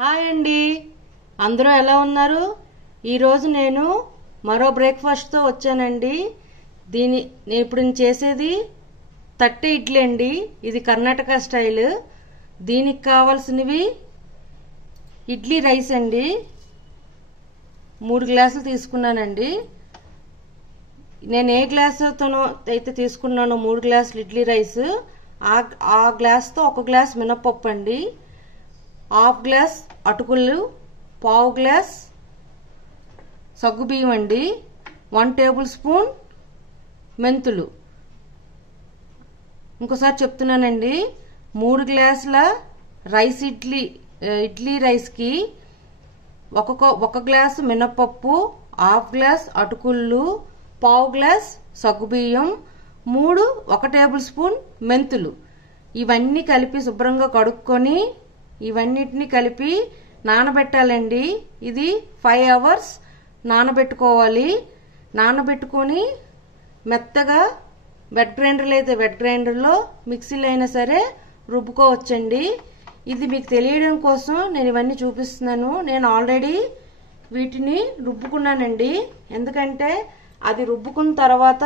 Hi అండి, అందరూ ఎలా ఉన్నారు? ఈరోజు నేను మరో బ్రేక్ఫాస్ట్తో వచ్చానండి. నేను ఇప్పుడు చేసేది తట్టె ఇడ్లీ అండి. ఇది కర్ణాటక స్టైల్. దీనికి కావాల్సినవి ఇడ్లీ రైస్ అండి. 3 గ్లాసులు తీసుకున్నానండి. నేను ఏ గ్లాసుతోనో అయితే తీసుకున్నానో 3 గ్లాసులు ఇడ్లీ రైస్, ఆ గ్లాస్తో 1 గ్లాస్ మినపప్పు అండి, 1/2 గ్లాస్ అటుకులు, 1/4 గ్లాస్ సగ్గుబియ్యం అండి, 1 టేబుల్ స్పూన్ మెంతులు. ఇంకోసారి చెప్తున్నానండి, 3 గ్లాసుల రైస్ ఇడ్లీ రైస్కి 1 గ్లాసు మినపప్పు, 1/2 గ్లాస్ అటుకులు, 1/4 గ్లాస్ సగ్గుబియ్యం, 1 టేబుల్ స్పూన్ మెంతులు. ఇవన్నీ కలిపి శుభ్రంగా కడుక్కొని ఇవన్నిటిని కలిపి నానబెట్టాలండి. ఇది 5 అవర్స్ నానబెట్టుకోవాలి. నానబెట్టుకొని మెత్తగా వెట్ గ్రైండర్లో అయితే వెట్ గ్రైండర్లో, మిక్సీలో అయినా సరే రుబ్బుకోవచ్చండి. ఇది మీకు తెలియడం కోసం నేను ఇవన్నీ చూపిస్తున్నాను. నేను ఆల్రెడీ వీటిని రుబ్బుకున్నానండి. ఎందుకంటే అది రుబ్బుకున్న తర్వాత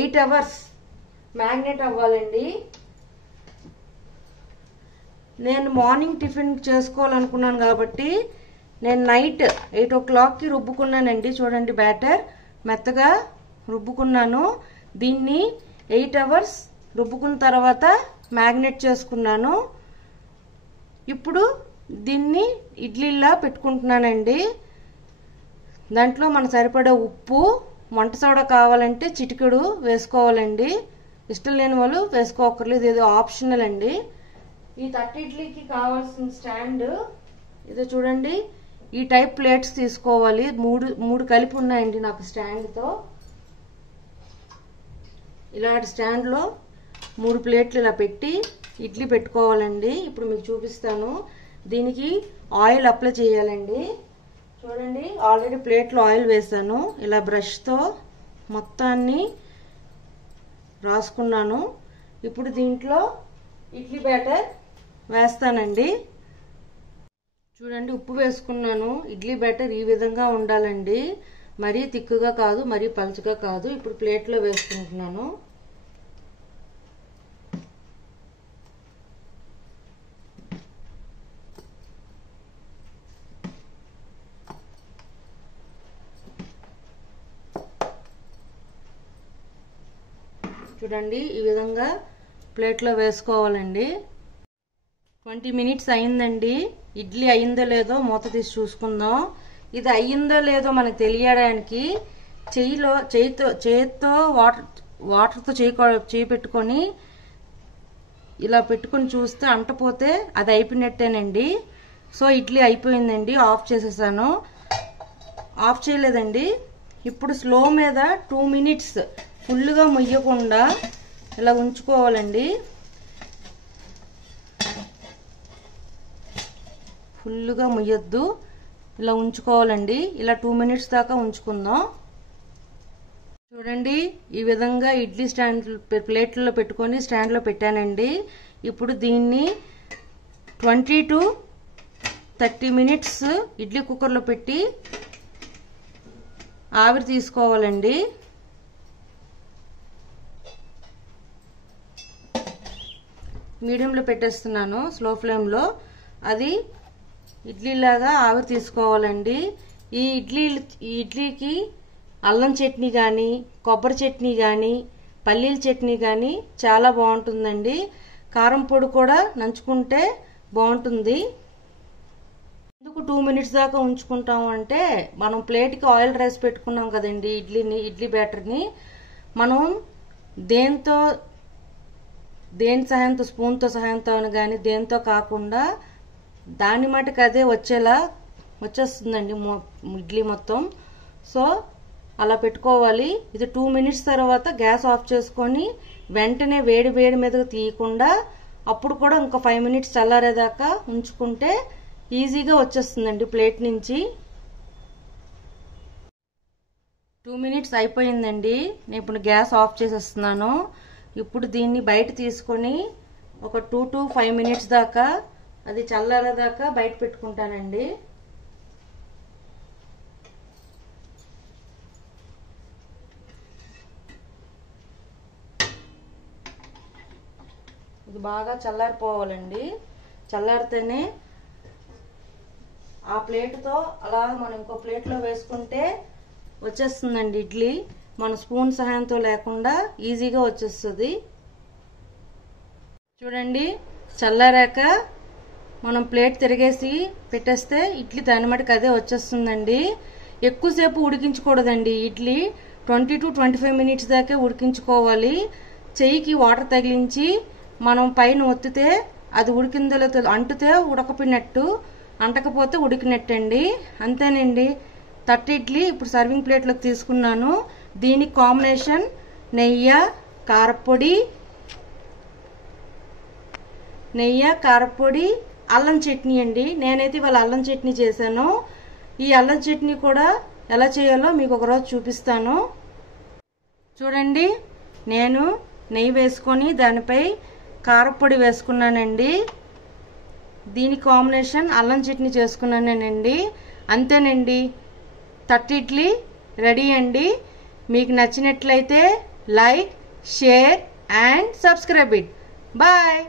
8 అవర్స్ మ్యాగ్నేట్ అవ్వాలండి. నేను మార్నింగ్ టిఫిన్ చేసుకోవాలనుకున్నాను కాబట్టి నేను నైట్ 8 o'clockకి రుబ్బుకున్నానండి. చూడండి, బ్యాటర్ మెత్తగా రుబ్బుకున్నాను. దీన్ని 8 అవర్స్ రుబ్బుకున్న తర్వాత మ్యాగ్నేట్ చేసుకున్నాను. ఇప్పుడు దీన్ని ఇడ్లీలా పెట్టుకుంటున్నానండి. దాంట్లో మన సరిపడా ఉప్పు, వంట సోడా కావాలంటే చిటికెడు వేసుకోవాలండి. ఇష్టం లేని వాళ్ళు వేసుకోకర్లేదు, ఏదో ఆప్షనల్ అండి. ఈ తట్టె ఇడ్లీకి కావాల్సిన స్టాండ్ ఇదో చూడండి. ఈ టైప్ ప్లేట్స్ తీసుకోవాలి. మూడు కలిపి ఉన్నాయండి నాకు స్టాండ్తో. ఇలాంటి స్టాండ్లో 3 ప్లేట్లు ఇలా పెట్టి ఇడ్లీ పెట్టుకోవాలండి. ఇప్పుడు మీకు చూపిస్తాను. దీనికి ఆయిల్ అప్లై చేయాలండి. చూడండి, ఆల్రెడీ ప్లేట్లో ఆయిల్ వేసాను. ఇలా బ్రష్తో మొత్తాన్ని రాసుకున్నాను. ఇప్పుడు దీంట్లో ఇడ్లీ బ్యాటర్ వేస్తానండి. చూడండి, ఉప్పు వేసుకున్నాను. ఇడ్లీ బ్యాటర్ ఈ విధంగా ఉండాలండి. మరీ తిక్కుగా కాదు, మరీ పలుచగా కాదు. ఇప్పుడు ప్లేట్లో వేసుకుంటున్నాను. చూడండి, ఈ విధంగా ప్లేట్లో వేసుకోవాలండి. 20 మినిట్స్ అయిందండి. ఇడ్లీ అయిందో లేదో మూత తీసి చూసుకుందాం. ఇది అయ్యిందో లేదో మనకు తెలియడానికి చేతితో వాటర్తో చేయి పెట్టుకొని ఇలా పెట్టుకొని చూస్తే అంటపోతే అది అయిపోయినట్టేనండి. సో ఇడ్లీ అయిపోయిందండి. ఆఫ్ చేసేసాను. ఆఫ్ చేయలేదండి. ఇప్పుడు స్లో మీద 2 మినిట్స్ ఫుల్గా ముయ్యకుండా ఇలా ఉంచుకోవాలండి. ఫుల్గా ముయ్యొద్దు, ఇలా ఉంచుకోవాలండి. ఇలా 2 మినిట్స్ దాకా ఉంచుకుందాం. చూడండి, ఈ విధంగా ఇడ్లీ స్టాండ్ ప్లేట్లలో పెట్టుకొని స్టాండ్లో పెట్టానండి. ఇప్పుడు దీన్ని 20 to 30 మినిట్స్ ఇడ్లీ కుక్కర్లో పెట్టి ఆవిరి తీసుకోవాలండి. మీడియంలో పెట్టేస్తున్నాను, స్లో ఫ్లేమ్లో. అది ఇడ్లీలాగా ఆవిరి తీసుకోవాలండి. ఈ ఇడ్లీకి అల్లం చట్నీ కానీ, కొబ్బరి చట్నీ కానీ, పల్లీల చట్నీ కానీ చాలా బాగుంటుందండి. కారం పొడి కూడా నంచుకుంటే బాగుంటుంది. ఎందుకు 2 మినిట్స్ దాకా ఉంచుకుంటాము అంటే, మనం ప్లేట్కి ఆయిల్ రైస్ పెట్టుకున్నాం కదండి, ఇడ్లీ బ్యాటర్ని మనం దేని సహాయంతో, స్పూన్తో సహాయంతో కానీ దేంతో కాకుండా దాని మటుకు అదే వచ్చేస్తుందండి ఇడ్లీ మొత్తం. సో అలా పెట్టుకోవాలి. ఇది 2 మినిట్స్ తర్వాత గ్యాస్ ఆఫ్ చేసుకొని వెంటనే వేడి మీదకి తీయకుండా అప్పుడు కూడా ఇంకో 5 మినిట్స్ చల్లారేదాకా ఉంచుకుంటే ఈజీగా వచ్చేస్తుందండి ప్లేట్ నుంచి. 2 మినిట్స్ అయిపోయిందండి. నేను ఇప్పుడు గ్యాస్ ఆఫ్ చేసేస్తున్నాను. ఇప్పుడు దీన్ని బయట తీసుకొని ఒక 2 to 5 మినిట్స్ దాకా అది చల్లారేదాకా బయట పెట్టుకుంటానండి. ఇది బాగా చల్లారిపోవాలండి. చల్లారితేనే ఆ ప్లేట్తో అలా మనం ఇంకో ప్లేట్లో వేసుకుంటే వచ్చేస్తుందండి ఇడ్లీ. మన స్పూన్ సహాయంతో లేకుండా ఈజీగా వచ్చేస్తుంది. చూడండి, చల్లారాక మనం ప్లేట్ తిరిగేసి పెట్టేస్తే ఇడ్లీ దాని మటుకు అదే వచ్చేస్తుందండి. ఎక్కువసేపు ఉడికించకూడదండి ఇడ్లీ. 20 to 25 minutes దాకా ఉడికించుకోవాలి. చెయ్యికి వాటర్ తగిలించి మనం పైన ఒత్తితే అది ఉడికిందో లేదో అంటుతే ఉడకపోయినట్టు, అంటకపోతే ఉడికినట్టండి. అంతేనండి. 30 ఇడ్లీ ఇప్పుడు సర్వింగ్ ప్లేట్లోకి తీసుకున్నాను. దీనికి కాంబినేషన్ నెయ్యి, కారపొడి, అల్లం చట్నీ అండి. నేనైతే ఇవాళ అల్లం చట్నీ చేశాను. ఈ అల్లం చట్నీ కూడా ఎలా చేయాలో మీకు ఒకరోజు చూపిస్తాను. చూడండి, నేను నెయ్యి వేసుకొని దానిపై కారపొడి వేసుకున్నానండి. దీని కాంబినేషన్ అల్లం చట్నీ చేసుకున్నానండి. అంతేనండి, 30 ఇడ్లీ రెడీ అండి. మీకు నచ్చినట్లయితే like, share and subscribe it. Bye.